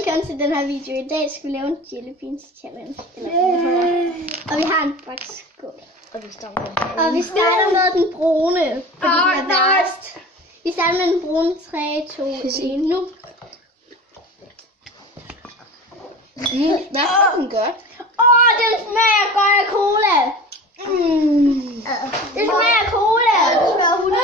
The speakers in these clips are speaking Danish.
velkommen til den her video. I dag skal vi lave en jelly beans challenge. Og vi har en boksskål. Og vi starter med den brune. Fordi den er værst. Vi starter med den brune. 3, 2, 1 nu. Hvad er den godt? Den smager godt af cola. Det smager af cola. Det smager 100.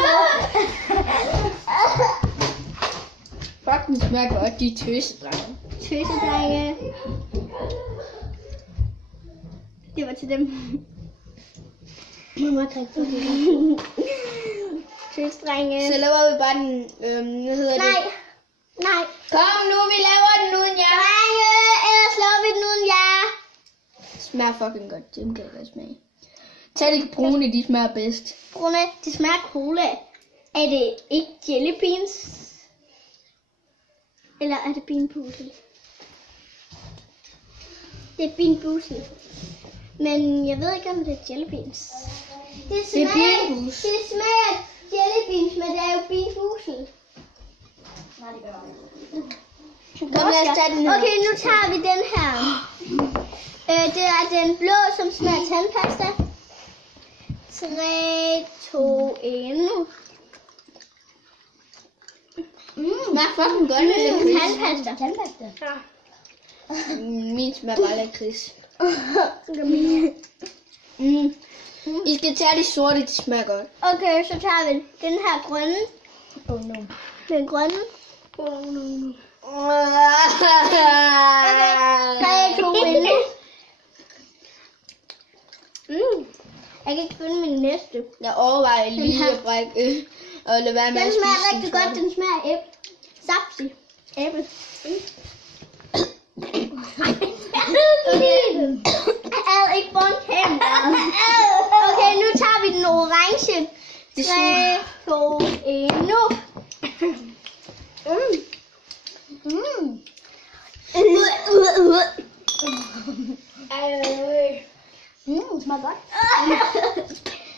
Fuck, den smager godt, de tøsedrenge. Tøsedrenge. Det var til dem. Mamma kan ikke tøsedrenge. Så laver vi bare den, hvad hedder det? Nej. Kom nu, vi laver den uden jer. Drenge, ellers laver vi den uden jer. Det smager fucking godt, dem kan jeg godt smage. Tag de brune, de smager bedst. Brune, det smager cola. Er det ikke jelly beans? Eller er det bean boozled? Det er bean boozled. Men jeg ved ikke, om det er jelly beans. Det smager jelly beans, men det er jo bean boozled. Nej, det gør det. Kom, lad os tage den her. Okay, nu tager vi den her. Det er den blå, som smager tandpasta. 3, 2, 1 nu. Smager fucking godt med lakrids. Tandpasta. Min smager bare lakrids. I skal tage de sorte, de smager godt. Okay, så tager vi den her grønne. Oh no. Den grønne. Okay, Okay, 3, 2, 1 Jeg kan ikke finde min næste. Jeg overvejer lige at brække og lade være med Den at smager spise rigtig godt. Den smager saftig. Æble. Ikke bundt hen. Okay, nu tager vi den orange. 3, 2, 1 nu. Det smager godt.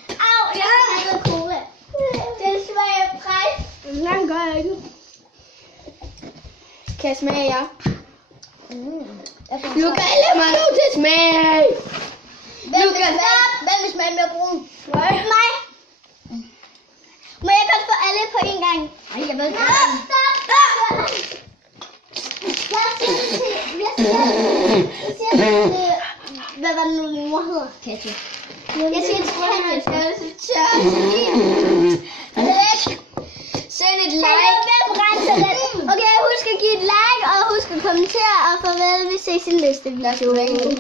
Au, jeg smager cola. Den smager præs. Den gør jeg ikke. Kan jeg smage jer? Lukas, lad mig nu til smag. Hvem vil smage mere brun? Mig. Må jeg godt få alle på en gang? Nej, jeg ved ikke. Hvad var det nu, din mor hedder? Katja. Jeg siger til Katja. Send et like. Okay, husk at give et like, og husk at kommentere, og farvel, vi ses i næste video.